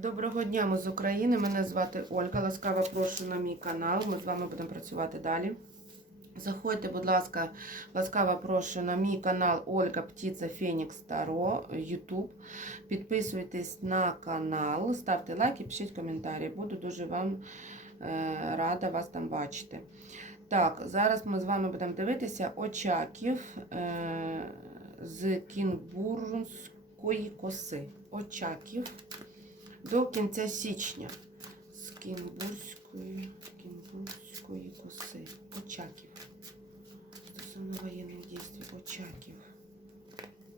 Доброго дня, ми з України. Мене звати Ольга. Ласкаво прошу на мій канал. Ми з вами будемо працювати далі. Заходьте, будь ласка, ласкаво прошу на мій канал Ольга Птиця Фенікс Таро YouTube. Підписуйтесь на канал, ставте лайки, пишіть коментарі. Буду дуже вам е, рада вас там бачити. Так, зараз ми з вами будемо дивитися очаків е, з Кінбурнської коси. Очаків до кінця січня з Кінбурзької, Кінбурзької коси. Очаків. Стосовно воєнних дій. Очаків.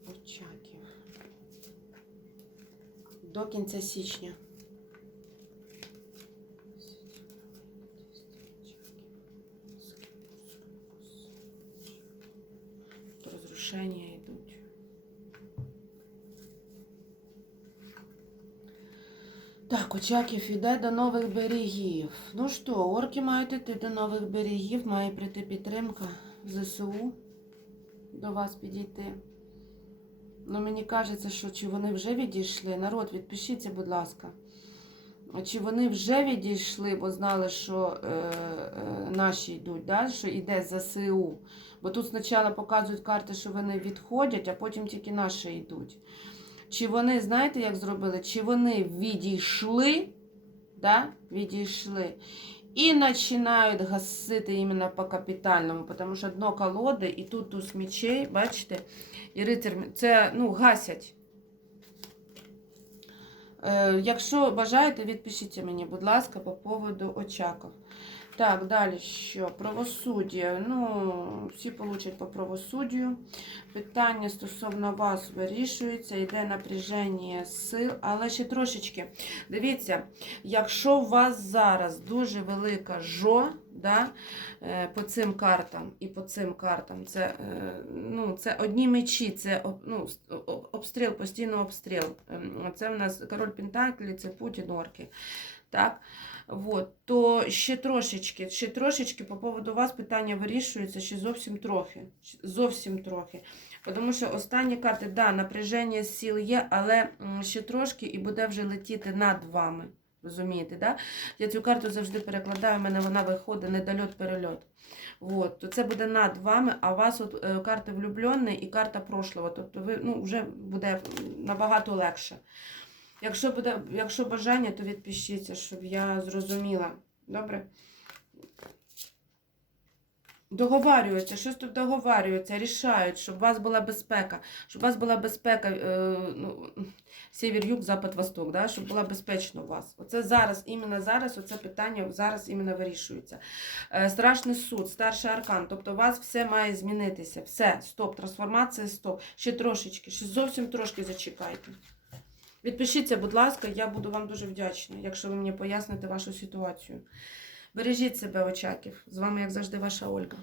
Очаків. До кінця січня. Разрушения Так, Очаків іде до нових берегів. Ну що, орки мають йти до нових берегів, має прийти підтримка ЗСУ до вас підійти. Ну, мені кажеться, що чи вони вже відійшли. Народ, відпишіться, будь ласка. Чи вони вже відійшли, бо знали, що е, е, наші йдуть, да? що йде ЗСУ. Бо тут спочатку показують карти, що вони відходять, а потім тільки наші йдуть. Чи вони, знаєте, як зробили? Чи вони відійшли, да? відійшли і починають гасити іменно по капітальному, тому що дно колоди і тут туз мечей, бачите, і рицар, це ну, гасять. Е, якщо бажаєте, відпишіться мені, будь ласка, по поводу очаків. Так, далі що? Правосуддя. Ну, всі получать по правосуддю. Питання стосовно вас вирішується, йде напряження сил, але ще трошечки. Дивіться, якщо у вас зараз дуже велика жо, да, е, по цим картам і по цим картам, це, е, ну, це одні мечі, це ну, обстріл, постійно обстріл. Ем, Це в нас король Пентаклі, це Путін орки. Так? Вот, то ще трошечки, ще трошечки по поводу вас питання вирішується ще зовсім трохи. Зовсім трохи. Тому що останні карти, да, напряження сил є, але ще трошки і буде вже летіти над вами. Розумієте, да? Я цю карту завжди перекладаю, в мене вона виходить недольот-перельот. Вот, то це буде над вами, а у вас от е, карта влюблений і карта прошлого. Тобто ви ну, вже буде набагато легше. Якщо буде, якщо бажання, то відпишіться, щоб я зрозуміла. Добре? Договарюються, щось тут договарюються, рішають, щоб у вас була безпека, щоб у вас була безпека, е, ну, север, юг, запад, восток, да? щоб була безпечно у вас. Оце зараз, іменно зараз, оце питання зараз іменно вирішується. Е, страшний суд, старший аркан, тобто у вас все має змінитися. Все, стоп, трансформація, стоп. Ще трошечки, ще зовсім трошки зачекайте. Відпишіться, будь ласка, я буду вам дуже вдячна, якщо ви мені поясните вашу ситуацію. Бережіть себе, очаків. З вами, як завжди, ваша Ольга.